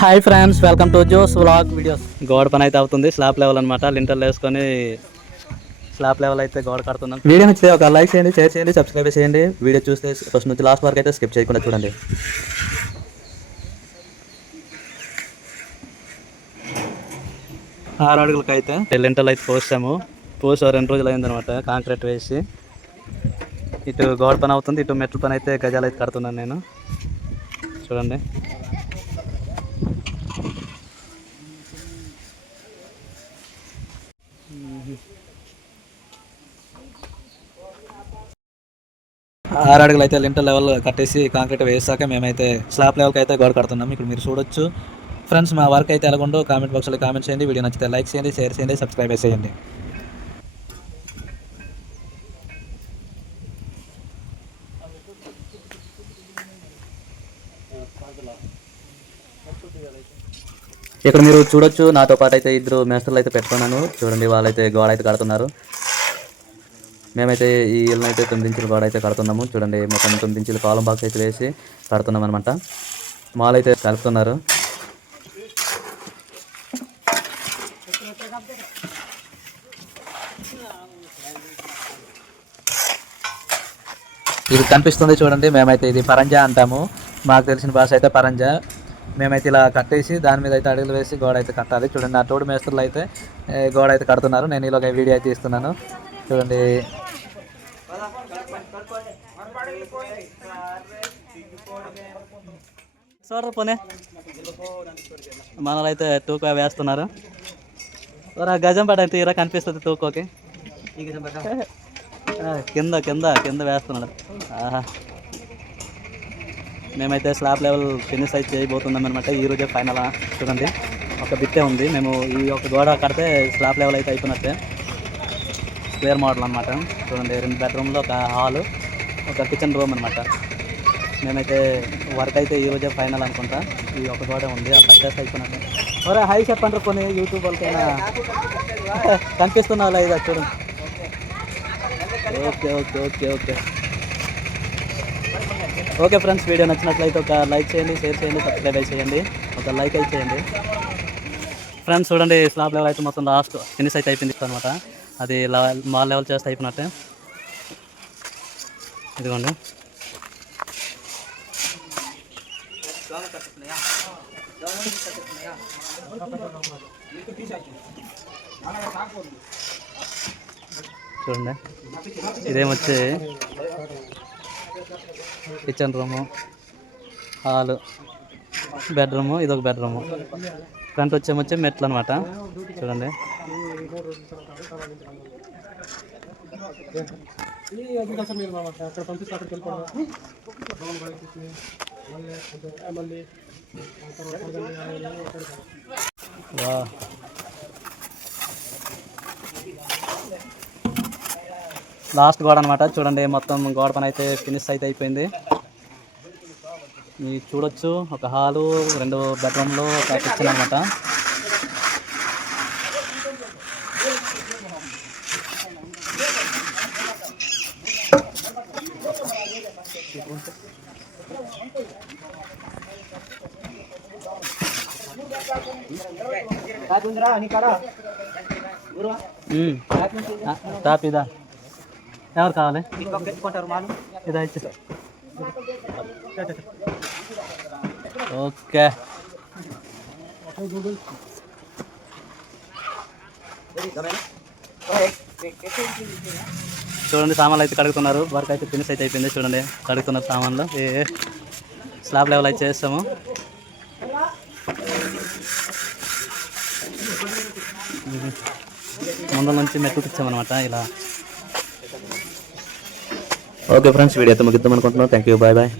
Hi friends, welcome to Jo's vlog videos. గోడ పని అయితే అవుతుంది, స్లాబ్ లెవెల్ అనమాట. లింటర్లు వేసుకొని స్లాబ్ లెవెల్ అయితే గోడ కడుతున్నాం. వీడియో నచ్చితే ఒక లైక్ చేయండి, షేర్ చేయండి, సబ్స్క్రైబ్ చేయండి. వీడియో చూస్తే ఫస్ట్ నుంచి లాస్ట్ వరకు అయితే స్కిప్ చేయకుండా చూడండి. 6 అడుగులకి అయితే లింటర్లు అయితే పోసాము. 2 రోజులు అయిందనమాట కాంక్రీట్ వేసి. ఇటు గోడ పని అవుతుంది, ఇటు మెట్ల పని అయితే గజాలు అయితే కడుతున్నాను నేను. చూడండి, ఆరు అడుగులు అయితే లింటర్ లెవెల్ కట్టేసి కాంక్రీట్ వేసాక మేమైతే స్లాబ్ లెవెల్కి అయితే గోడ కడుతున్నాం. ఇక్కడ మీరు చూడొచ్చు ఫ్రెండ్స్. మా వర్క్ అయితే ఎలాగుండో కామెంట్ బాక్స్లో కామెంట్ చేయండి. వీడియో నచ్చితే లైక్ చేయండి, షేర్ చేయండి, సబ్స్క్రైబ్ చేయండి. ఇక్కడ మీరు చూడొచ్చు, నాతో పాటు అయితే 2 మేస్త్రులు అయితే పెట్టుకున్నాను. చూడండి, వాళ్ళైతే గోడ అయితే కడుతున్నారు. మేమైతే ఈ ఇళ్ళని అయితే 9 ఇంచుల గోడ అయితే కడుతున్నాము. చూడండి, మొత్తం 9 ఇంచుల కాలం బాక్స్ అయితే వేసి కడుతున్నాం అనమాట. మాల్ అయితే కలుపుతున్నారు. ఇది కనిపిస్తుంది చూడండి, మేమైతే ఇది పరంజా అంటాము. మాకు తెలిసిన భాష అయితే పరంజా. మేమైతే ఇలా కట్టేసి దాని మీద అయితే అడుగులు వేసి గోడ అయితే కట్టాలి. చూడండి, నా తోడు మేస్త్రులు అయితే గోడ అయితే కడుతున్నారు. నేను ఇలా వీడియో అయితే ఇస్తున్నాను. చూడండి, చూడరు పోనీ మనలో అయితే తూక వేస్తున్నారు. గజం పడ తీరా కనిపిస్తుంది తూకోకి. కింద కింద కింద వేస్తున్నాడు. ఆహా, మేమైతే స్లాబ్ లెవెల్ ఫినిష్ అయితే చేయబోతున్నాం అనమాట. ఈరోజే ఫైనల్. చూడండి, ఒక బిట్టే ఉంది. మేము ఈ ఒక గోడ కడితే స్లాబ్ లెవెల్ అయితే అయిపోయినట్టే. స్క్వేర్ మోడల్ అనమాట. చూడండి, 2 బెడ్రూమ్లో ఒక హాలు, ఒక కిచెన్ రూమ్ అనమాట. మేమైతే వర్క్ అయితే ఈరోజే ఫైనల్ అనుకుంటా. ఈ ఒక గోడ ఉంది, ఆ పర్చేస్ అయిపోయినట్టే. ఒరే హై చెప్పండి కొన్ని యూట్యూబ్ వాళ్ళకైనా కనిపిస్తున్నా లేదా చూడండి. Okay okay okay okay okay friends, video నచ్చినట్లయితే ఒక లైక్ చేయండి, షేర్ చేయండి, సబ్స్క్రైబ్ చేయండి. ఒక లైక్ అయితే చేయండి ఫ్రెండ్స్. చూడండి, స్లాబ్ లెవెల్ అయితే మొత్తం లాస్ట్ ఫినిష్ అయితే అయిపోయింది అనమాట. అది మాల్ లెవెల్ చేస్తే అయిపోయినట్టే. ఇదిగోండి, చూడండి, ఇదేమొచ్చి కిచెన్ రూము, హాలు, బెడ్రూము, ఇదొక బెడ్రూము. ఫ్రంట్ వచ్చి మెట్లు అనమాట. చూడండి, లాస్ట్ గోడ అనమాట. చూడండి, మొత్తం గోడ పని అయితే ఫినిష్ అయితే అయిపోయింది. మీరు చూడొచ్చు, ఒక హాలు, 2 బెడ్రూమ్లు, ఒక కిచెన్ అనమాట. టాప్ ఇదా ఎవరు కావాలి? ఇదా ఇచ్చి ఓకే. చూడండి, సామాన్లు అయితే కడుగుతున్నారు. వర్క్ అయితే ఫినిష్ అయితే అయిపోయింది. చూడండి, కడుగుతున్నారు సామాన్లు. స్లాబ్ లెవెల్ అయితే చేస్తాము. ముందు నుంచి మెట్లు ఇచ్చామన్నమాట ఇలా. ఓకే ఫ్రెండ్స్, వీడియో అయితే ముగిద్దాం అనుకుంటున్నాం. Thank you, bye bye.